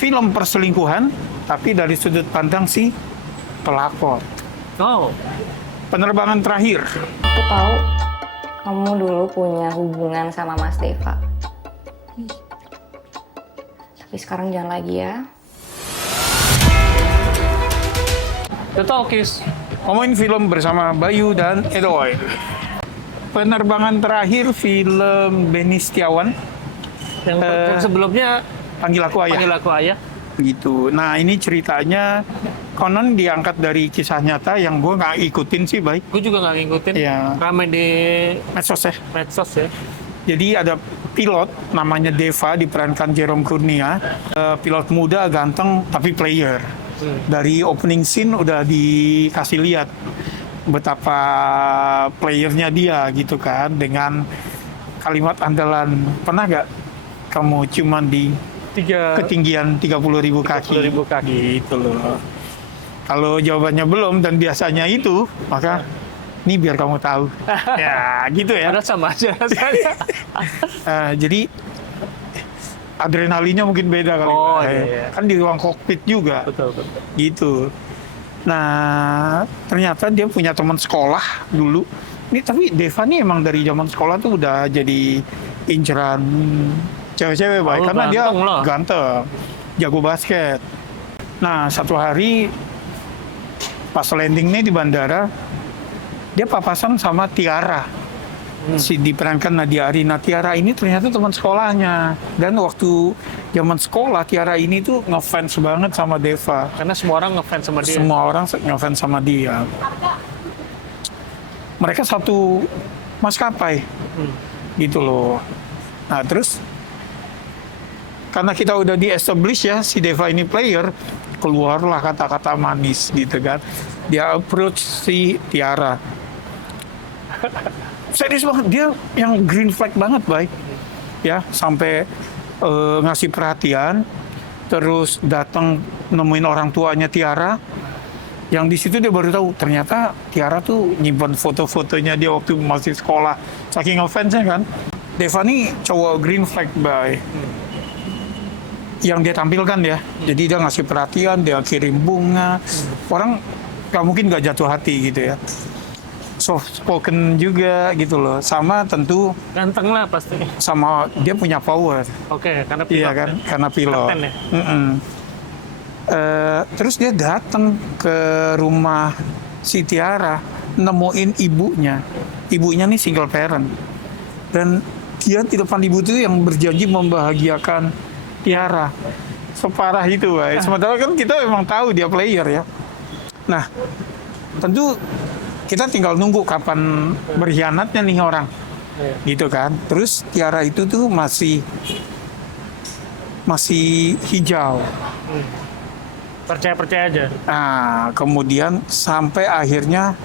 film perselingkuhan, tapi dari sudut pandang si pelakor. Oh, Penerbangan terakhir. Aku tahu kamu dulu punya hubungan sama Mas Deva. Tapi sekarang jangan lagi ya. The Talkies. Ngomongin film bersama Bayu dan Edoy. Penerbangan terakhir film Benny Setiawan, Yang sebelumnya Panggil Aku Ayah. Panggil Aku Ayah. Gitu. Nah ini ceritanya konon diangkat dari kisah nyata yang gue nggak ikutin sih, Bay. Gue juga nggak ngikutin. Iya. Ramai di Medsos ya. medsos ya. Jadi ada pilot namanya Deva diperankan Jerome Kurnia. Pilot muda, ganteng, tapi player. Dari opening scene udah dikasih lihat betapa playernya dia gitu kan, dengan kalimat andalan, pernah gak kamu cuman di ketinggian 30.000 kaki? 30.000 kaki. Gitu loh. Kalau jawabannya belum dan biasanya itu, maka ini biar kamu tahu. Ya gitu ya. Padahal sama aja rasanya. Jadi adrenalinnya mungkin beda kali. Oh, Pak. iya. Kan di ruang kokpit juga. Betul. Gitu. Nah, ternyata dia punya teman sekolah dulu. Ini tapi Deva nih emang dari zaman sekolah tuh udah jadi inceran cewek-cewek, baik, Oh, karena dia ganteng lah. ganteng, jago basket. Nah, satu hari pas landing nih di bandara, dia papasan sama Tiara. Si diperankan Nadia Arina. Tiara ini ternyata teman sekolahnya. Dan waktu zaman sekolah, Tiara ini tuh ngefans banget sama Deva. Karena semua orang ngefans sama dia. Semua orang ngefans sama dia. Mereka satu maskapai. Gitu loh. Nah terus, karena kita udah di-establish ya, si Deva ini player, keluarlah kata-kata manis gitu kan. Dia approach si Tiara. Serius banget, dia yang green flag banget, baik. Ya, sampai ngasih perhatian, terus datang nemuin orang tuanya Tiara. Yang di situ dia baru tahu ternyata Tiara tuh nyimpan foto-fotonya dia waktu masih sekolah. Saking ngefansnya kan. Deva nih cowok green flag, baik. Yang dia tampilkan ya. Jadi dia ngasih perhatian, dia kirim bunga. Orang nggak mungkin nggak jatuh hati gitu ya. Soft spoken juga gitu loh, sama tentu Ganteng lah pasti. sama dia punya power. Oke, karena pilot. Iya kan, karena pilot. Kapten ya? Terus dia datang ke rumah si Tiara, nemuin ibunya. Ibunya nih single parent, dan dia di depan ibu itu yang berjanji membahagiakan Tiara. Separah itu, Bay. Sementara kan kita memang tahu dia player ya. Nah, tentu kita tinggal nunggu kapan berkhianatnya nih orang, gitu kan. Terus Tiara itu tuh masih hijau. Percaya aja. Nah, kemudian sampai akhirnya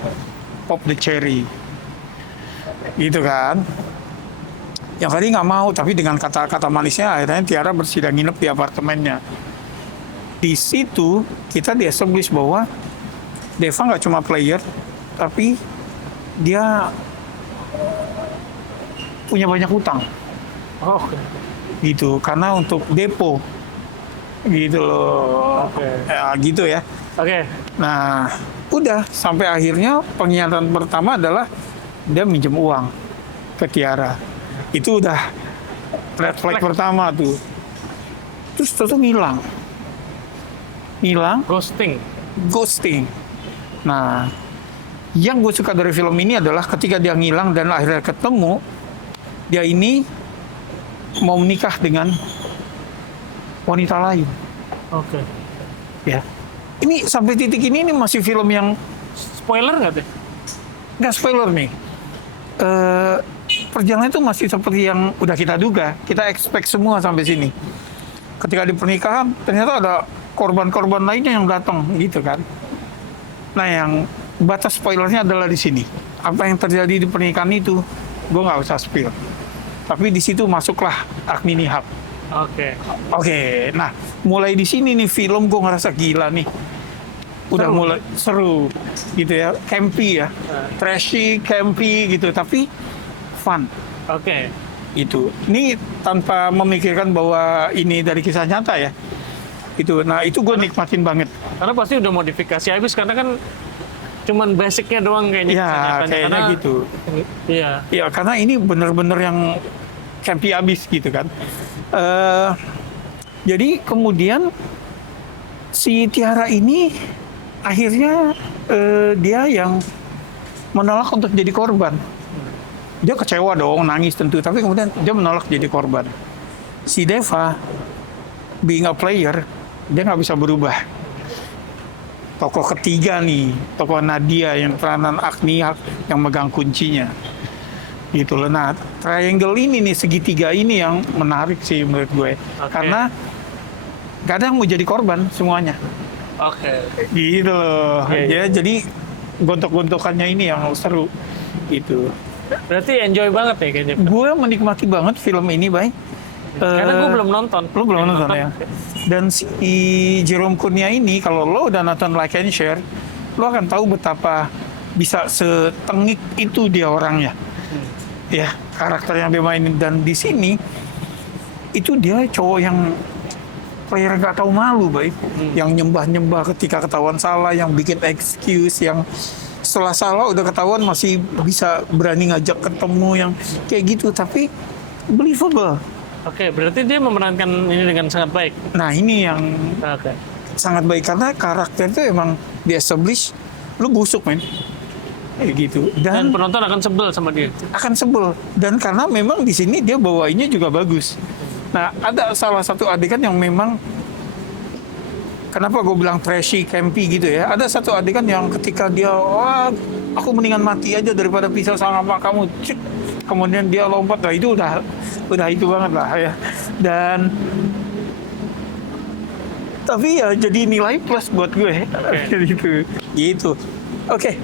pop the cherry, gitu kan. Yang tadi nggak mau, tapi dengan kata-kata manisnya akhirnya Tiara bersidang nginep di apartemennya. Di situ kita di-establish bahwa Deva nggak cuma player, tapi dia punya banyak hutang, Oh, oke. gitu. Karena untuk depo, gitu loh. Oke. Ya, gitu ya. Oke. Nah, udah sampai akhirnya pengkhianatan pertama adalah dia minjem uang ke Tiara. Itu udah red flag pertama tuh. Terus itu ngilang, ghosting. Nah, yang gue suka dari film ini adalah ketika dia ngilang dan akhirnya ketemu, dia ini mau menikah dengan wanita lain. Oke. Ya, ini sampai titik ini masih film yang Spoiler nggak tuh? nggak spoiler nih. Perjalanan itu masih seperti yang udah kita duga, kita expect semua sampai sini. Ketika di pernikahan, ternyata ada korban-korban lainnya yang datang, gitu kan. Nah, yang batas spoilernya adalah di sini. Apa yang terjadi di pernikahan itu, gue nggak usah spill. Tapi di situ masuklah Agni Nihab. Oke, nah mulai di sini nih film gue ngerasa gila nih. Udah Seru. mulai seru, gitu ya, campy ya, trashy, campy gitu, tapi fun. Oke. Itu. Ini tanpa memikirkan bahwa ini dari kisah nyata ya. Itu, nah itu gue nikmatin banget. Karena pasti udah modifikasi habis karena kan cuman basicnya doang kayaknya. Ya, kesannya. kayaknya Karena- gitu. Iya. Ya, karena ini bener-bener yang campy abis gitu kan. Jadi kemudian si Tiara ini akhirnya dia yang menolak untuk jadi korban. Dia kecewa dong, nangis tentu, tapi kemudian dia menolak jadi korban. Si Deva, being a player, dia nggak bisa berubah. Tokoh ketiga nih, tokoh Nadia yang peranan Agni yang megang kuncinya. Gitu loh. Nah, triangle ini nih, segitiga ini yang menarik sih menurut gue. Oke. Karena gak ada yang mau jadi korban semuanya. Oke. Gitu loh. Iya, iya. Ya, jadi gontok-gontokannya ini yang seru. Gitu. Berarti enjoy banget ya kayaknya. Gue menikmati banget film ini, Bay. Karena gue belum nonton. Lo belum nonton ya? Dan si Jerome Kurnia ini, kalau lo udah nonton Like and Share, lo akan tahu betapa bisa setengik itu dia orangnya. Ya, karakter yang dia mainin. Dan di sini, itu dia cowok yang player gak tahu malu, baik. Yang nyembah-nyembah ketika ketahuan salah, yang bikin excuse, yang setelah salah udah ketahuan masih bisa berani ngajak ketemu, yang kayak gitu. Tapi believable. Oke, berarti dia memerankan ini dengan sangat baik. Nah, ini yang Oke. sangat baik karena karakter itu emang di establish lu busuk, men. Kayak gitu. Dan Dan penonton akan sebel sama dia. akan sebel. Dan karena memang di sini dia bawainnya juga bagus. Nah, ada salah satu adegan yang memang kenapa gue bilang trashy, campy gitu ya. Ada satu adegan yang ketika dia, wah, aku mendingan mati aja daripada pisah sama kamu. Cik. Kemudian dia lompat, nah itu udah itu banget lah ya. Dan tapi ya jadi nilai plus buat gue. Gitu. Oke.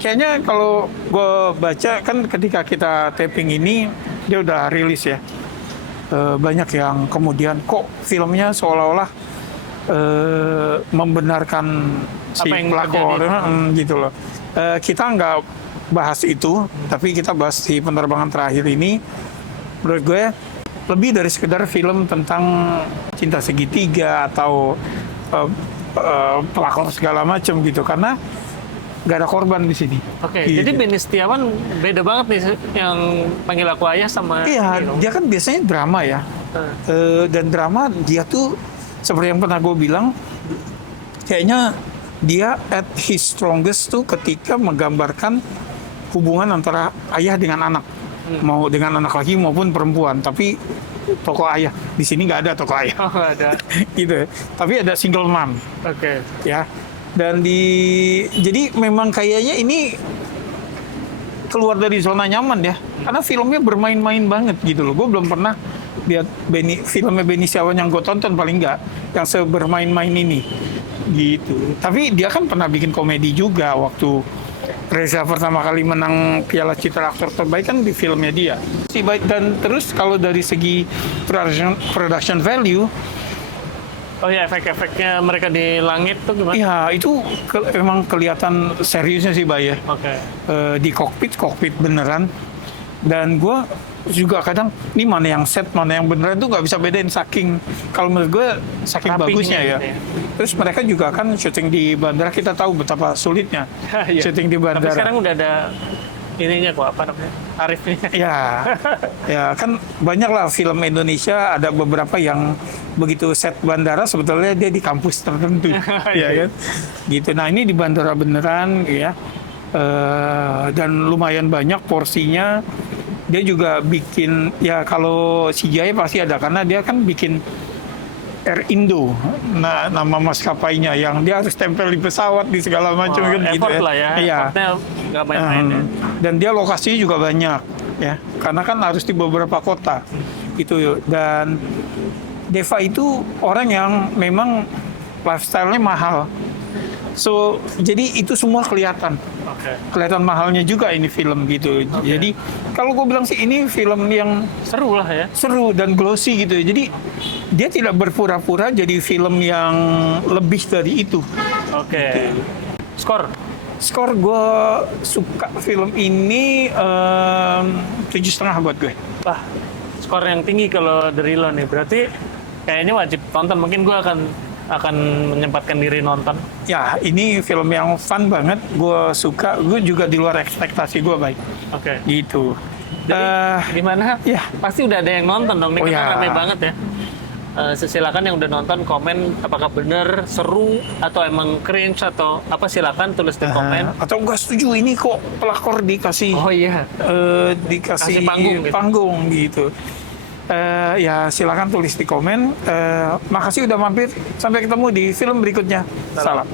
Kayaknya kalau gue baca kan ketika kita taping ini dia udah rilis ya. Banyak yang kemudian kok filmnya seolah-olah membenarkan si Apa yang pelakor terjadi. gitu loh. Kita nggak bahas itu, tapi kita bahas di penerbangan terakhir ini. Menurut gue lebih dari sekedar film tentang cinta segitiga atau pelakor segala macam gitu, karena nggak ada korban di sini. Oke, Gitu. jadi Benny Setiawan beda banget nih yang panggil aku ayah sama Iya, ini dong. dia kan biasanya drama ya. Dan drama dia tuh seperti yang pernah gue bilang, kayaknya dia at his strongest tuh ketika menggambarkan hubungan antara ayah dengan anak, mau dengan anak laki maupun perempuan. Tapi tokoh ayah di sini nggak ada tokoh ayah, Oh, ada. gitu. Tapi ada single mom, Oke. ya. Dan jadi memang kayaknya ini keluar dari zona nyaman ya, karena filmnya bermain-main banget gitu loh. Gue belum pernah lihat filmnya Benny Setiawan yang gue tonton paling nggak yang sebermain-main ini gitu. Tapi dia kan pernah bikin komedi juga waktu Reza pertama kali menang Piala Citra Aktor Terbaik kan di filmnya dia. Dan terus kalau dari segi production value, Oh ya, efek-efeknya mereka di langit tuh gimana? ya itu emang kelihatan seriusnya sih, Bay ya. Oke. Di kokpit beneran. Dan gue juga kadang ini mana yang set mana yang beneran tuh nggak bisa bedain, saking kalau menurut gue saking Rapinya bagusnya ya. gitu ya. Terus mereka juga kan syuting di bandara, kita tahu betapa sulitnya Iya. syuting di Tapi bandara. sekarang udah ada ininya kok, apa namanya? Tarifnya. Ya, ya kan banyak lah film Indonesia, ada beberapa yang begitu set bandara sebetulnya dia di kampus tertentu, ya kan? Gitu. Nah ini di bandara beneran, ya, dan lumayan banyak porsinya. Dia juga bikin, ya kalau CGI pasti ada karena dia kan bikin Air Indo, nah, nama maskapainya yang dia harus tempel di pesawat di segala macam kan gitu Effort ya. lah ya. Iya. Effortnya nggak main-main ya. Dan dia lokasinya juga banyak ya, karena kan harus di beberapa kota gitu. Dan Deva itu orang yang memang lifestyle-nya mahal, so jadi itu semua kelihatan mahalnya juga ini film gitu. Jadi kalau gue bilang sih ini film yang Seru lah ya. seru dan glossy gitu. Jadi dia tidak berpura-pura jadi film yang lebih dari itu. Oke. Skor. Skor gue suka film ini 7,5 buat gue. Wah, skor yang tinggi kalau dari lo nih. Berarti kayaknya wajib tonton. Mungkin gue akan menyempatkan diri nonton. Ya, ini film yang fun banget. Gue suka. Gue juga di luar ekspektasi gue, baik. Oke. Gitu. Jadi gimana? ya. Pasti udah ada yang nonton dong. Ini Oh, kan ya. rame banget ya. Silakan yang udah nonton komen apakah bener seru atau emang cringe atau apa, silakan tulis di komen. Atau gue setuju ini kok pelakor dikasih Oh iya. dikasih Kasih panggung gitu. Ya silakan tulis di komen. Makasih udah mampir. Sampai ketemu di film berikutnya. Salam.